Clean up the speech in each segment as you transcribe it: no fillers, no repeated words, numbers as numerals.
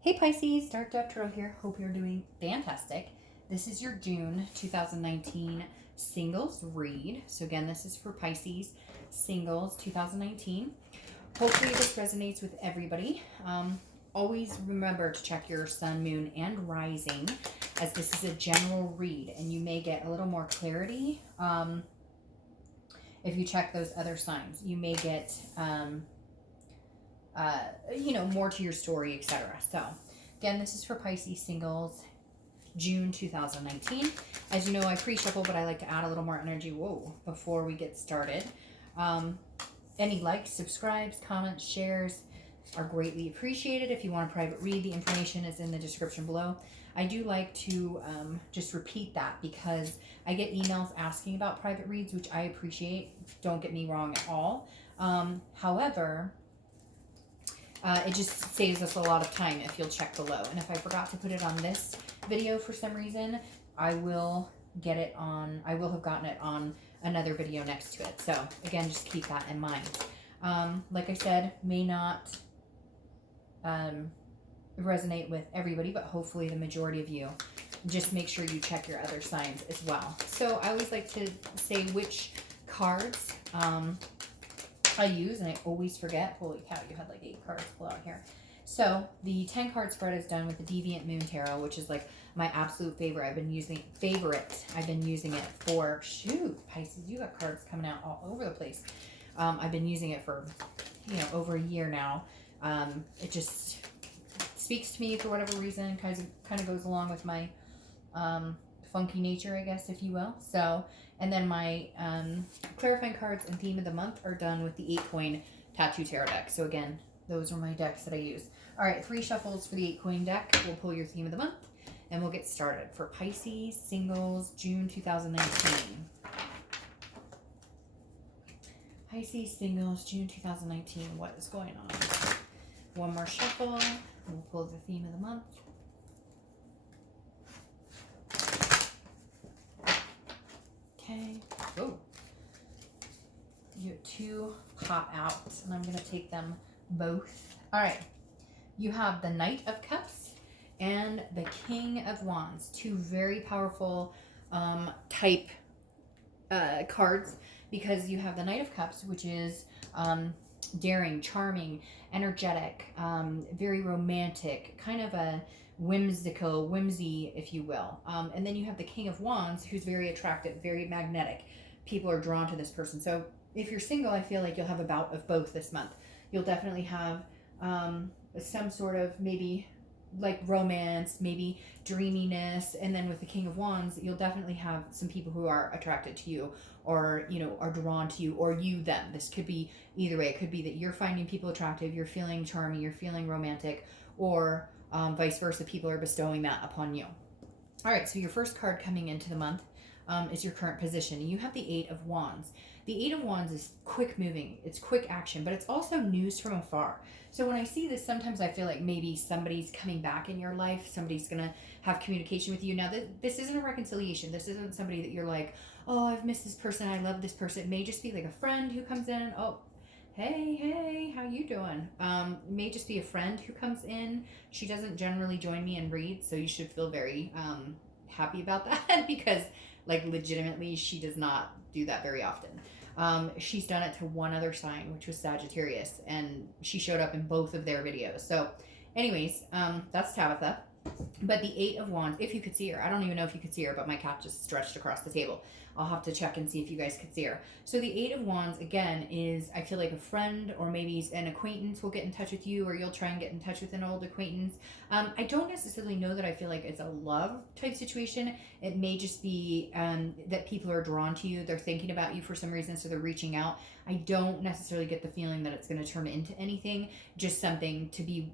Hey Pisces, Dark Dove Tarot here. Hope you're doing fantastic. This is your June 2019 singles read. So again, this is for Pisces singles 2019. Hopefully this resonates with everybody. Always remember to check your sun, moon, and rising, as this is a general read and you may get a little more clarity if you check those other signs. You may get more to your story, etc. So, again, this is for Pisces singles, June 2019. As you know, I pre-shuffle, but I like to add a little more energy, before we get started. Any likes, subscribes, comments, shares are greatly appreciated. If you want a private read, the information is in the description below. I do like to just repeat that because I get emails asking about private reads, which I appreciate. Don't get me wrong at all. However, it just saves us a lot of time if you'll check below. And if I forgot to put it on this video for some reason, I will have gotten it on another video next to it. So again, just keep that in mind. Like I said, may not resonate with everybody, but hopefully the majority of you. Just make sure you check your other signs as well. So I always like to say which cards I use, and I always forget. Holy cow, you had like 8 cards pull out here. So the 10 card spread is done with the Deviant Moon Tarot, which is like my absolute favorite. I've been using it for, Pisces, you got cards coming out all over the place. I've been using it for, over a year now. It just speaks to me for whatever reason, kind of goes along with my funky nature, I guess, if you will. So, and then my clarifying cards and theme of the month are done with the 8-coin tattoo tarot deck. So again, those are my decks that I use. All right, 3 shuffles for the 8-coin deck. We'll pull your theme of the month and we'll get started for Pisces singles, June 2019. Pisces singles, June 2019. What is going on? One more shuffle. We'll pull the theme of the month. Okay. Oh. You have 2 pop out, and I'm going to take them both. All right. You have the Knight of Cups and the King of Wands. 2 very powerful type cards, because you have the Knight of Cups, which is daring, charming, energetic, very romantic, kind of a whimsy, if you will. And then you have the King of Wands, who's very attractive, very magnetic. People are drawn to this person. So if you're single, I feel like you'll have a bout of both this month. You'll definitely have some sort of maybe like romance, maybe dreaminess, and then with the King of Wands, you'll definitely have some people who are attracted to you, or are drawn to you, or you them. This could be either way. It could be that you're finding people attractive, you're feeling charming, you're feeling romantic, or vice versa, people are bestowing that upon you. All right, so your first card coming into the month is your current position. You have the 8 of Wands. The 8 of Wands is quick moving, it's quick action, but it's also news from afar. So when I see this, sometimes I feel like maybe somebody's coming back in your life, somebody's going to have communication with you. Now, this isn't a reconciliation. This isn't somebody that you're like, oh, I've missed this person, I love this person. It may just be like a friend who comes in, oh, hey, how you doing? It may just be a friend who comes in. She doesn't generally join me and read, so you should feel very happy about that because, like, legitimately, she does not do that very often. She's done it to one other sign, which was Sagittarius, and she showed up in both of their videos. So anyways, that's Tabitha. But the 8 of Wands, if you could see her, I don't even know if you could see her, but my cat just stretched across the table. I'll have to check and see if you guys could see her. So the 8 of Wands, again, is, I feel like, a friend or maybe an acquaintance will get in touch with you, or you'll try and get in touch with an old acquaintance. I don't necessarily know that I feel like it's a love type situation. It may just be that people are drawn to you. They're thinking about you for some reason, so they're reaching out. I don't necessarily get the feeling that it's going to turn into anything, just something to be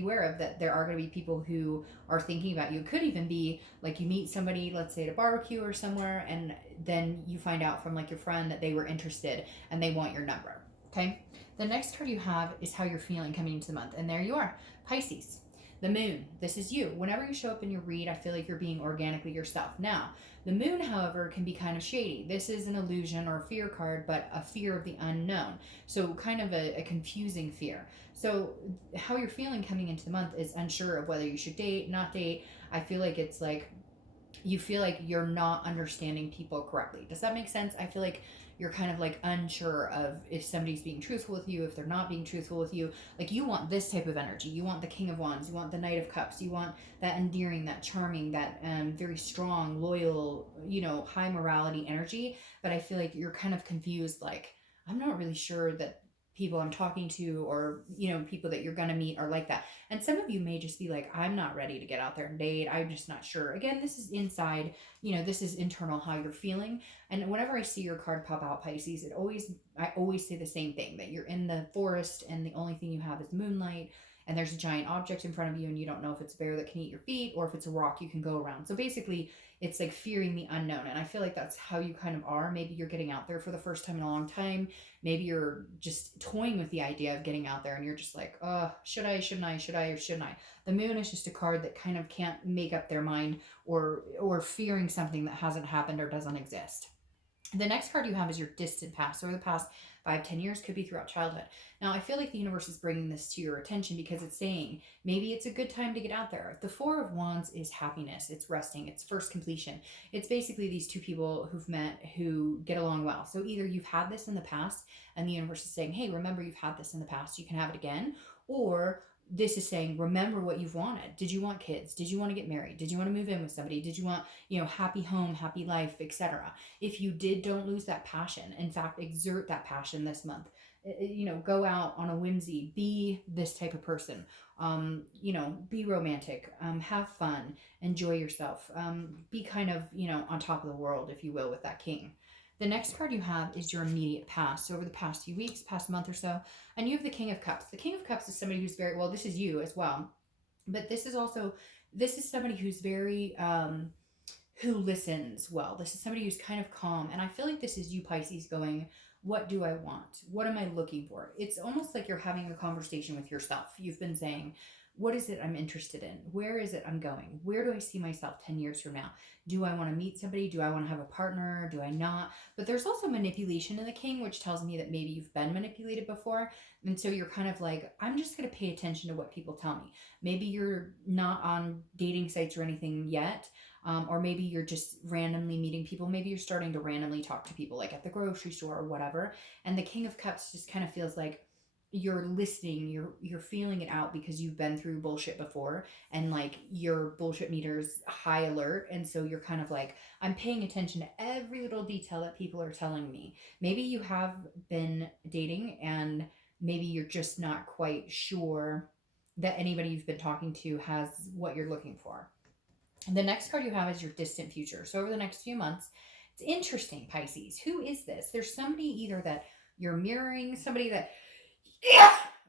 aware of, that there are going to be people who are thinking about you. It could even be like you meet somebody, let's say at a barbecue or somewhere, and then you find out from like your friend that they were interested and they want your number. Okay. The next card you have is how you're feeling coming into the month. And there you are, Pisces. The moon, this is you. Whenever you show up in your read, I feel like you're being organically yourself. Now, the moon, however, can be kind of shady. This is an illusion or a fear card, but a fear of the unknown. So, kind of a confusing fear. So, how you're feeling coming into the month is unsure of whether you should date, not date. I feel like it's like you feel like you're not understanding people correctly. Does that make sense? I feel like you're kind of like unsure of if somebody's being truthful with you, if they're not being truthful with you. Like you want this type of energy. You want the King of Wands. You want the Knight of Cups. You want that endearing, that charming, that very strong, loyal, high morality energy. But I feel like you're kind of confused. Like I'm not really sure that people I'm talking to or people that you're gonna meet are like that. And some of you may just be like, I'm not ready to get out there and date. I'm just not sure. Again, this is inside, this is internal how you're feeling. And whenever I see your card pop out, Pisces, I always say the same thing, that you're in the forest and the only thing you have is moonlight and there's a giant object in front of you and you don't know if it's a bear that can eat your feet or if it's a rock you can go around. So basically it's like fearing the unknown. And I feel like that's how you kind of are. Maybe you're getting out there for the first time in a long time. Maybe you're just toying with the idea of getting out there and you're just like, should I, shouldn't I, should I, or shouldn't I? The moon is just a card that kind of can't make up their mind or fearing something that hasn't happened or doesn't exist. The next card you have is your distant past, or the past 5-10 years, could be throughout childhood. Now, I feel like the universe is bringing this to your attention because it's saying maybe it's a good time to get out there. The Four of Wands is happiness, it's resting, it's first completion. It's basically these two people who've met who get along well. So either you've had this in the past and the universe is saying, hey, remember you've had this in the past, you can have it again, or this is saying, remember what you've wanted. Did you want kids? Did you want to get married? Did you want to move in with somebody? Did you want, happy home, happy life, etc.? If you did, don't lose that passion. In fact, exert that passion this month. Go out on a whimsy, be this type of person, be romantic, have fun, enjoy yourself, be kind of, on top of the world, if you will, with that king. The next card you have is your immediate past. So over the past few weeks, past month or so, and you have the King of Cups. The King of Cups is somebody who's very, well, this is you as well, but this is somebody who's very, who listens well. This is somebody who's kind of calm. And I feel like this is you, Pisces, going, what do I want? What am I looking for? It's almost like you're having a conversation with yourself. You've been saying, what is it I'm interested in? Where is it I'm going? Where do I see myself 10 years from now? Do I want to meet somebody? Do I want to have a partner? Do I not? But there's also manipulation in the king, which tells me that maybe you've been manipulated before. And so you're kind of like, I'm just going to pay attention to what people tell me. Maybe you're not on dating sites or anything yet. Or maybe you're just randomly meeting people. Maybe you're starting to randomly talk to people like at the grocery store or whatever. And the King of Cups just kind of feels like you're listening, you're feeling it out because you've been through bullshit before and like your bullshit meter's high alert. And so you're kind of like, I'm paying attention to every little detail that people are telling me. Maybe you have been dating and maybe you're just not quite sure that anybody you've been talking to has what you're looking for. The next card you have is your distant future. So over the next few months, it's interesting, Pisces. Who is this? There's somebody either that you're mirroring, somebody that,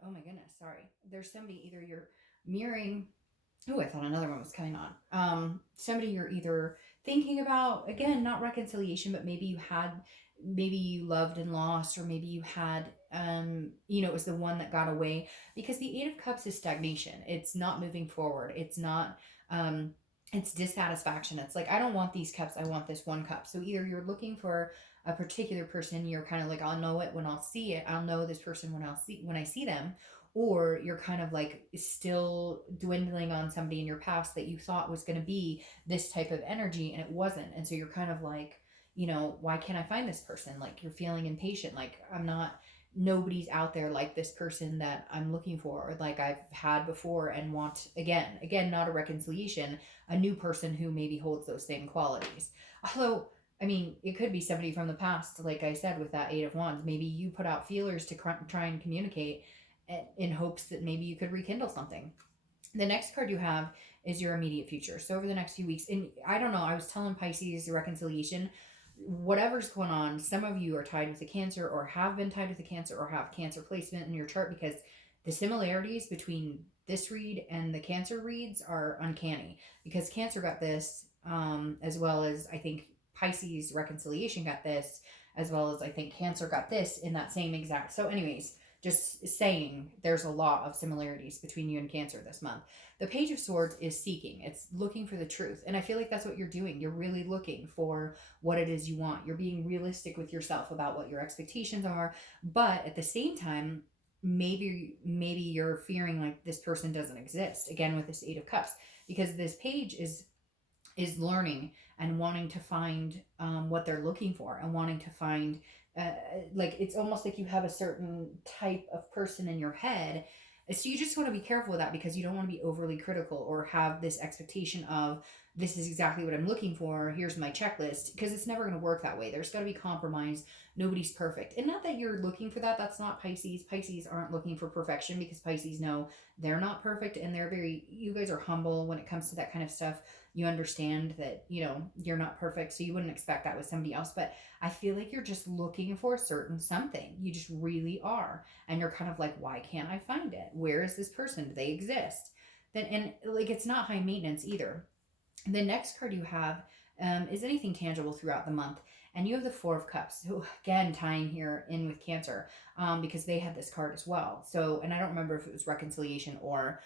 oh my goodness, sorry. There's somebody either you're mirroring. Oh, I thought another one was coming on. Somebody you're either thinking about, again, not reconciliation, but maybe you loved and lost, or maybe you had, it was the one that got away, because the Eight of Cups is stagnation. It's not moving forward. It's not, it's dissatisfaction. It's like, I don't want these cups. I want this one cup. So either you're looking for a particular person, you're kind of like, I'll know it when I'll see it. I'll know this person when I see them. Or you're kind of like still dwindling on somebody in your past that you thought was going to be this type of energy and it wasn't. And so you're kind of like, why can't I find this person? Like you're feeling impatient. Like nobody's out there like this person that I'm looking for, or like I've had before and want again, not a reconciliation, a new person who maybe holds those same qualities. Although, I mean, it could be somebody from the past, like I said, with that Eight of Wands. Maybe you put out feelers to try and communicate in hopes that maybe you could rekindle something. The next card you have is your immediate future. So over the next few weeks, and I don't know, I was telling Pisces the reconciliation, whatever's going on, some of you are tied with a Cancer or have been tied with a Cancer or have Cancer placement in your chart, because the similarities between this read and the Cancer reads are uncanny, because Cancer got this, as well as I think Pisces reconciliation got this, as well as I think Cancer got this in that same exact. So anyways, Just saying, there's a lot of similarities between you and Cancer this month. The Page of Swords is seeking. It's looking for the truth. And I feel like that's what you're doing. You're really looking for what it is you want. You're being realistic with yourself about what your expectations are. But at the same time, maybe you're fearing like this person doesn't exist. Again, with this Eight of Cups. Because this page is learning and wanting to find what they're looking for and wanting to find like it's almost like you have a certain type of person in your head, so you just want to be careful with that because you don't want to be overly critical or have this expectation of this is exactly what I'm looking for, here's my checklist, because it's never going to work that way. There's got to be compromise. Nobody's perfect, and not that you're looking for that. That's not Pisces aren't looking for perfection, because Pisces know they're not perfect, and they're very, you guys are humble when it comes to that kind of stuff. You understand that, you're not perfect, so you wouldn't expect that with somebody else. But I feel like you're just looking for a certain something. You just really are. And you're kind of like, why can't I find it? Where is this person? Do they exist? Then, and like, it's not high maintenance either. The next card you have is anything tangible throughout the month. And you have the Four of Cups. So again, tying here in with Cancer, because they had this card as well. So, and I don't remember if it was reconciliation or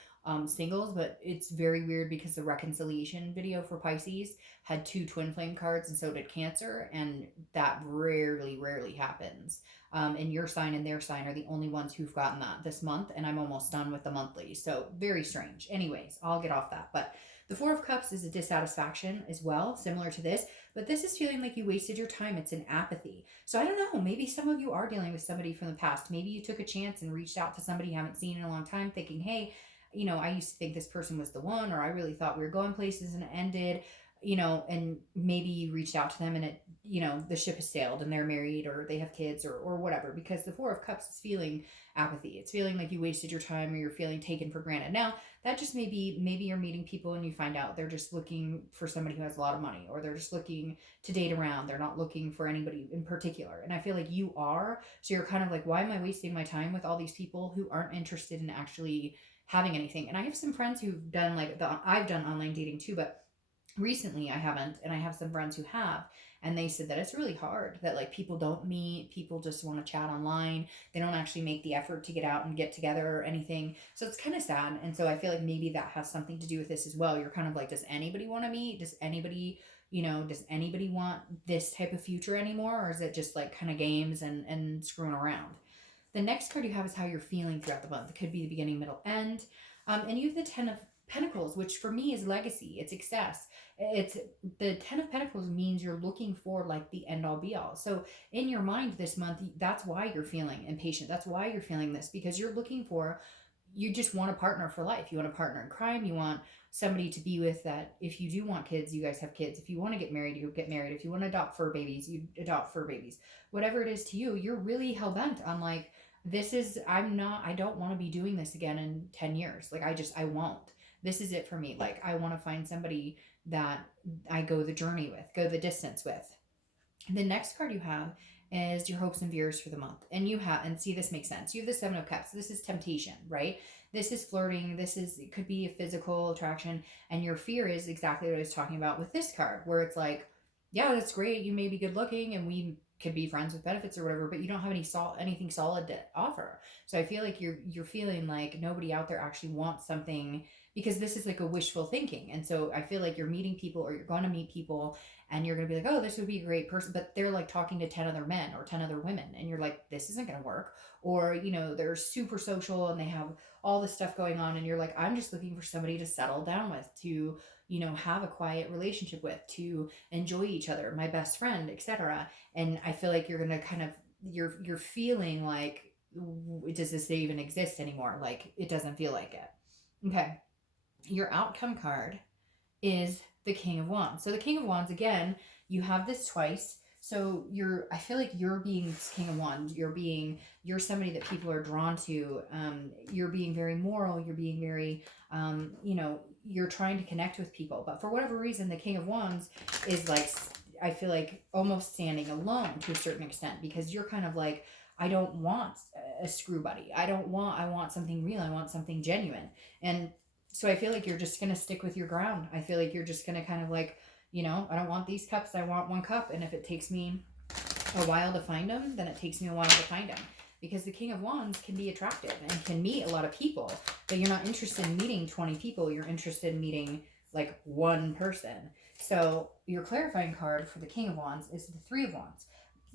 singles, but it's very weird because the reconciliation video for Pisces had two twin flame cards, and so did Cancer, and that rarely happens. And your sign and their sign are the only ones who've gotten that this month, and I'm almost done with the monthly. So very strange. Anyways, I'll get off that, but the Four of Cups is a dissatisfaction as well, similar to this, but this is feeling like you wasted your time. It's an apathy. So I don't know, maybe some of you are dealing with somebody from the past. Maybe you took a chance and reached out to somebody you haven't seen in a long time thinking, hey, I used to think this person was the one, or I really thought we were going places and it ended, and maybe you reached out to them and it, the ship has sailed and they're married or they have kids or whatever, because the Four of Cups is feeling apathy. It's feeling like you wasted your time or you're feeling taken for granted. Now, that just maybe you're meeting people and you find out they're just looking for somebody who has a lot of money, or they're just looking to date around. They're not looking for anybody in particular. And I feel like you are. So you're kind of like, why am I wasting my time with all these people who aren't interested in actually having anything? And I have some friends who've done I've done online dating too, but recently I haven't, and I have some friends who have, and they said that it's really hard, that like people don't meet, people just want to chat online, they don't actually make the effort to get out and get together or anything. So it's kind of sad. And so I feel like maybe that has something to do with this as well. You're kind of like, does anybody want to meet? Does anybody want this type of future anymore, or is it just like kind of games and screwing around? The next card you have is how you're feeling throughout the month. It could be the beginning, middle, end. And you have the Ten of Pentacles, which for me is legacy. It's success. It's the Ten of Pentacles means you're looking for like the end all be all. So in your mind this month, that's why you're feeling impatient. That's why you're feeling this, because you're looking for, you just want a partner for life. You want a partner in crime. You want somebody to be with, that if you do want kids, you guys have kids. If you want to get married, you get married. If you want to adopt fur babies, you adopt fur babies. Whatever it is to you, you're really hell bent on like, I don't want to be doing this again in 10 years. Like I won't. This is it for me. Like I want to find somebody that I go the journey with, go the distance with. The next card you have is your hopes and fears for the month. And see, this makes sense. You have the Seven of Cups. This is temptation, right? This is flirting. It could be a physical attraction. And your fear is exactly what I was talking about with this card, where it's like, yeah, that's great. You may be good looking and we could be friends with benefits or whatever, but you don't have anything solid to offer. So I feel like you're feeling like nobody out there actually wants something, because this is like a wishful thinking. And so I feel like you're meeting people, or you're going to meet people, and you're going to be like, oh, this would be a great person, but they're like talking to 10 other men or 10 other women, and you're like, this isn't going to work. Or they're super social and they have all this stuff going on, and you're like, I'm just looking for somebody to settle down with, to have a quiet relationship with, to enjoy each other, my best friend, etc. And I feel like you're going to kind of, you're feeling like, does this even exist anymore? Like it doesn't feel like it. Okay. Your outcome card is the King of Wands. So the King of Wands, again, you have this twice. So I feel like you're being King of Wands. You're somebody that people are drawn to. You're being very moral. You're being very, you're trying to connect with people. But for whatever reason, the King of Wands is like, I feel like almost standing alone to a certain extent, because you're kind of like, I don't want a screw buddy. I want something real. I want something genuine. And so I feel like you're just going to stick with your ground. I feel like you're just going to kind of like, I don't want these cups. I want one cup. And if it takes me a while to find them, then it takes me a while to find them. because the King of Wands can be attractive and can meet a lot of people, but you're not interested in meeting 20 people. You're interested in meeting like one person. So your clarifying card for the King of Wands is the Three of Wands,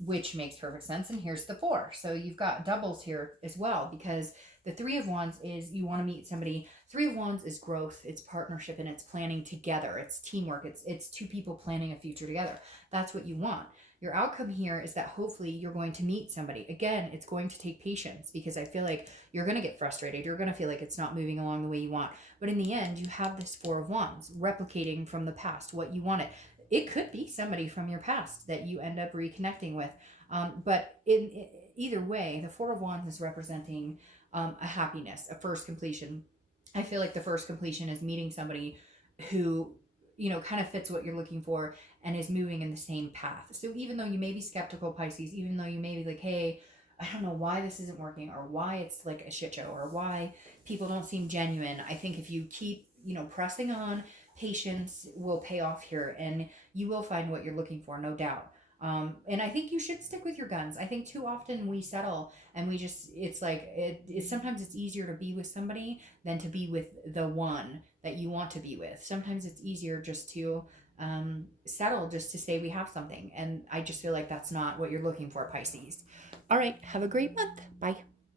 which makes perfect sense. And here's the Four. So you've got doubles here as well, because the Three of Wands is you want to meet somebody. Three of Wands is growth, it's partnership, and it's planning together. It's teamwork. It's two people planning a future together. That's what you want. Your outcome here is that hopefully you're going to meet somebody. Again, it's going to take patience, because I feel like you're going to get frustrated. You're going to feel like it's not moving along the way you want. But in the end, you have this Four of Wands replicating from the past what you wanted. It could be somebody from your past that you end up reconnecting with. But in either way, the Four of Wands is representing a happiness, a first completion. I feel like the first completion is meeting somebody who, you know, kind of fits what you're looking for and is moving in the same path. So even though you may be skeptical, Pisces, even though you may be like, hey, I don't know why this isn't working, or why it's like a shit show, or why people don't seem genuine, I think if you keep, you know, pressing on, patience will pay off here, and you will find what you're looking for, no doubt. And I think you should stick with your guns. I think too often we settle and we just, it's like, sometimes it's easier to be with somebody than to be with the one that you want to be with. Sometimes it's easier just to settle, just to say we have something. And I just feel like that's not what you're looking for, Pisces. All right. Have a great month. Bye.